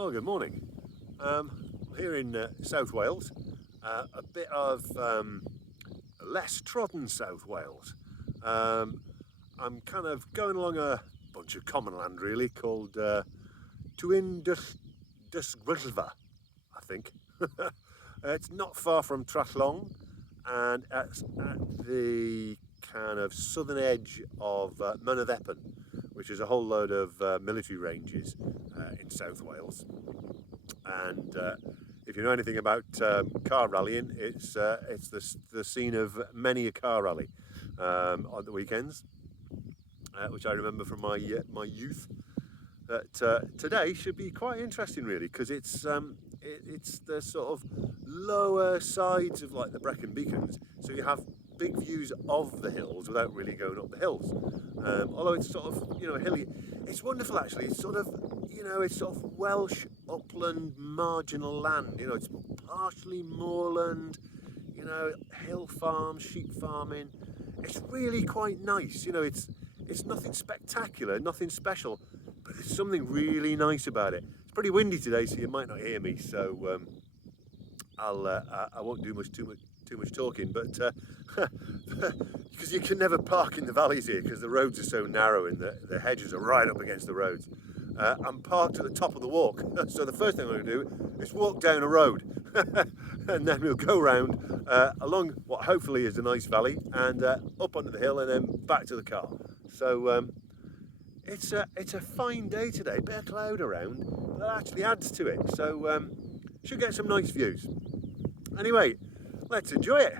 Well, good morning. Here in South Wales, a bit of less trodden South Wales. I'm kind of going along a bunch of common land really called Twyn Disgwllfa, I think. It's not far from Trallong, and it's at the kind of southern edge of Mynydd Eppynt, which is a whole load of military ranges in South Wales. And if you know anything about car rallying, it's the scene of many a car rally on the weekends, which I remember from my youth. That today should be quite interesting, really, because it's the sort of lower sides of like the Brecon beacons, so you have big views of the hills without really going up the hills. Although it's sort of, hilly, it's wonderful actually. It's sort of, it's sort of Welsh upland marginal land. It's partially moorland, hill farms, sheep farming. It's really quite nice. It's nothing spectacular, nothing special, but there's something really nice about it. It's pretty windy today, so you might not hear me. So I won't do too much talking, but because you can never park in the valleys here because the roads are so narrow and the hedges are right up against the roads. I'm parked at the top of the walk, so the first thing I'm going to do is walk down a road and then we'll go round along what hopefully is a nice valley and up onto the hill and then back to the car. So it's a fine day today, bit of cloud around, that actually adds to it, so should get some nice views. Anyway, let's enjoy it.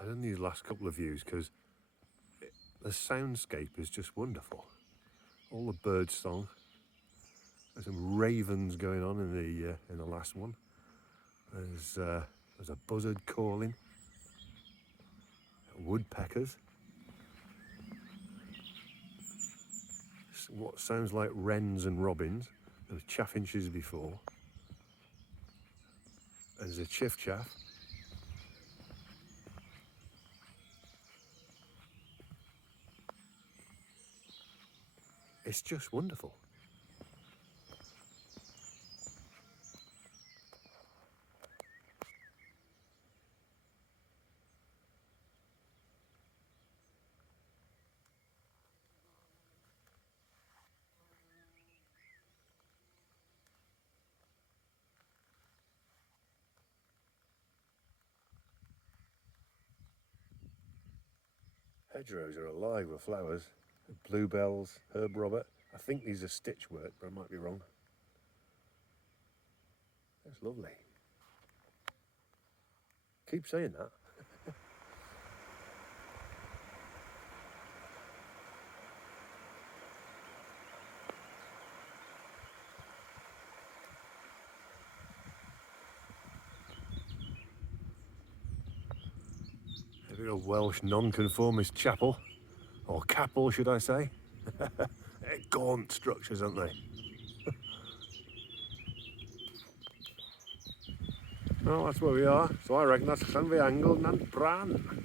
I done these last couple of views because the soundscape is just wonderful. All the bird song. There's some ravens going on in the last one. There's a buzzard calling. Woodpeckers. What sounds like wrens and robins. There were chaffinches before. There's a chiff-chaff. It's just wonderful. Hedgerows are alive with flowers. Bluebells, herb robert. I think these are stitchwort, but I might be wrong. That's lovely. Keep saying that. A bit of Welsh non-conformist chapel, or capel should I say. Gaunt structures, aren't they? Well, that's where we are. So I reckon that's Llanfihangel and Bran.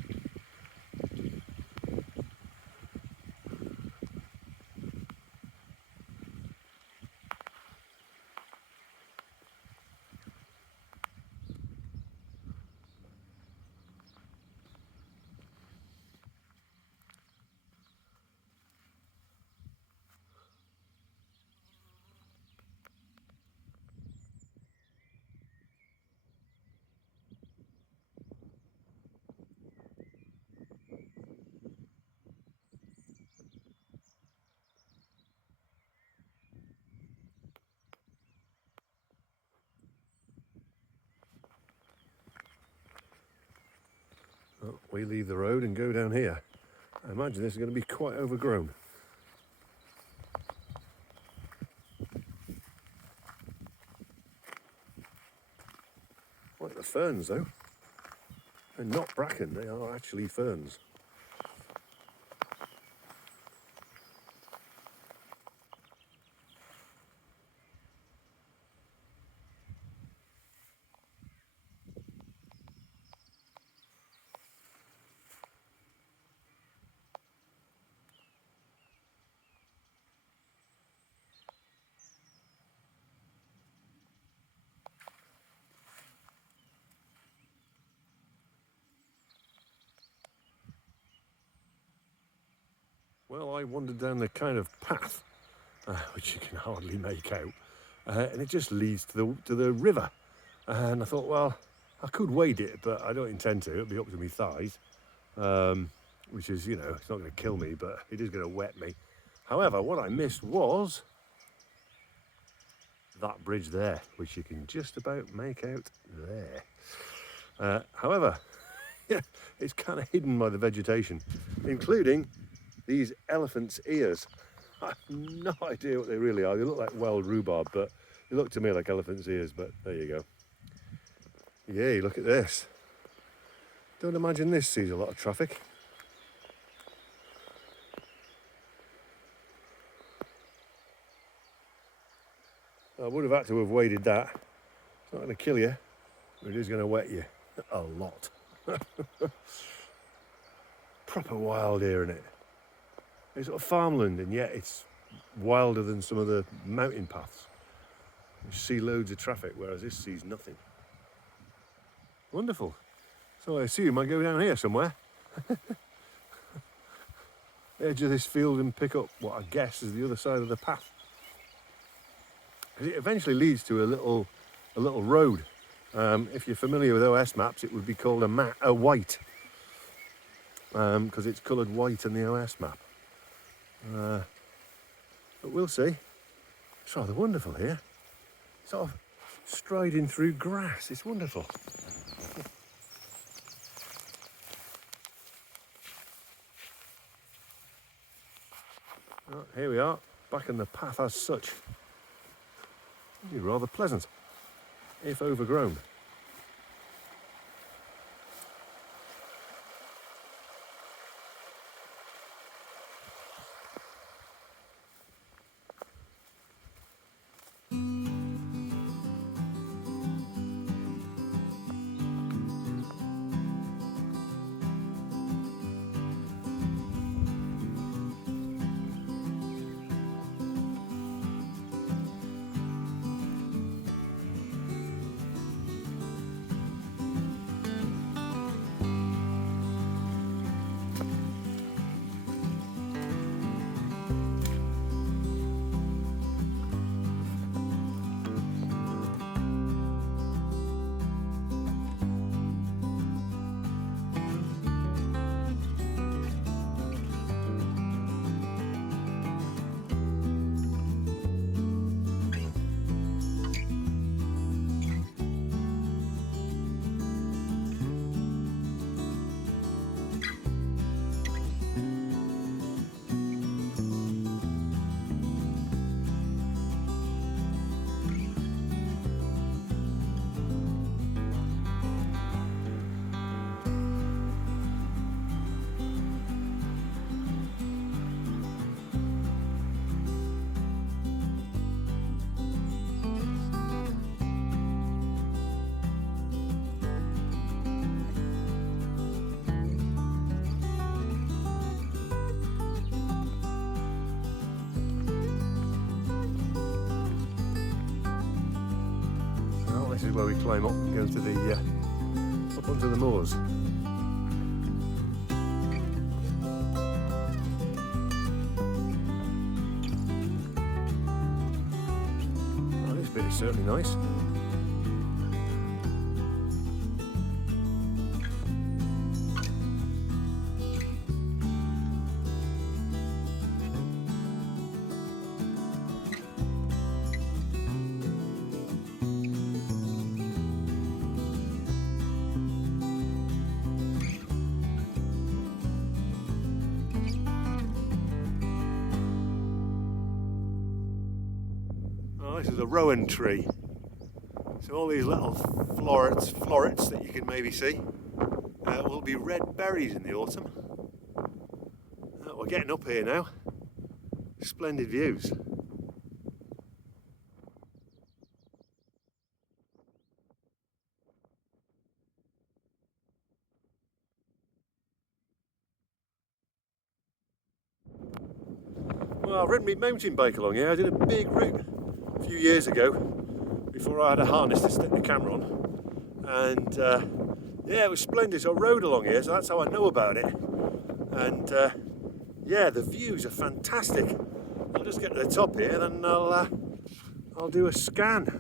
Well, we leave the road and go down here. I imagine this is going to be quite overgrown. Like the ferns though. They're not bracken, they are actually ferns. Well, I wandered down the kind of path, which you can hardly make out, and it just leads to the river. And I thought, well, I could wade it, but I don't intend to. It'll be up to my thighs, which is, you know, it's not going to kill me, but it is going to wet me. However, what I missed was that bridge there, which you can just about make out there. However, yeah, it's kind of hidden by the vegetation, including these elephant's ears. I have no idea what they really are. They look like wild rhubarb, but they look to me like elephant's ears, but there you go. Yay, look at this. Don't imagine this sees a lot of traffic. I would have had to have waded that. It's not going to kill you, but it is going to wet you a lot. Proper wild here, innit? It's sort of farmland, and yet it's wilder than some of the mountain paths. You see loads of traffic, whereas this sees nothing. Wonderful. So I assume I go down here somewhere. Edge of this field and pick up what I guess is the other side of the path. Because it eventually leads to a little road. If you're familiar with OS maps, it would be called a white, because it's coloured white in the OS map. But we'll see. It's rather wonderful here. Sort of striding through grass. It's wonderful. Oh, here we are, back in the path as such. It's rather pleasant, if overgrown. where we climb up and go to the up onto the moors. Oh, this bit is certainly nice. This is a rowan tree. So all these little florets that you can maybe see will be red berries in the autumn. We're getting up here now. Splendid views. Well, I've ridden my mountain bike along here. I did a big route a few years ago before I had a harness to stick the camera on, and yeah, it was splendid. So I rode along here, so that's how I know about it. And yeah, the views are fantastic. I'll just get to the top here, then I'll do a scan.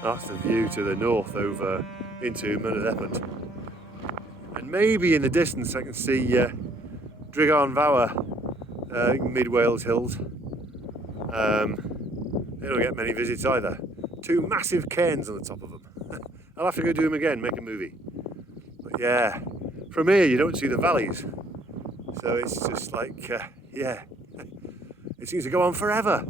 That's the view to the north over into Mynydd Eppynt. And maybe in the distance I can see Brecon mid Wales hills. They don't get many visits either. Two massive cairns on the top of them. I'll have to go do them again, make a movie. But yeah, from here you don't see the valleys. So it's just like, yeah, it seems to go on forever.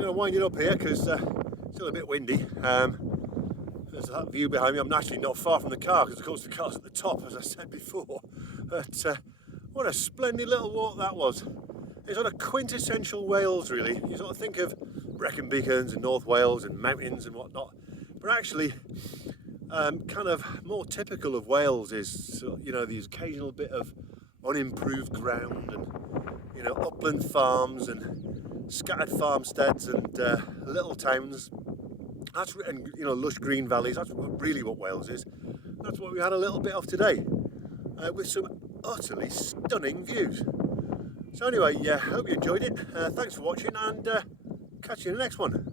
I'm going to wind it up here because it's still a bit windy. There's that view behind me. I'm naturally not far from the car because of course the car's at the top, as I said before. But what a splendid little walk that was. It's sort of quintessential Wales really. You sort of think of Brecon beacons and North Wales and mountains and whatnot, but actually kind of more typical of Wales is, you know, the occasional bit of unimproved ground and, you know, upland farms and scattered farmsteads and little towns. That's, and you know, lush green valleys. That's really what Wales is. That's what we had a little bit of today, with some utterly stunning views. So anyway, yeah, hope you enjoyed it. Thanks for watching, and catch you in the next one.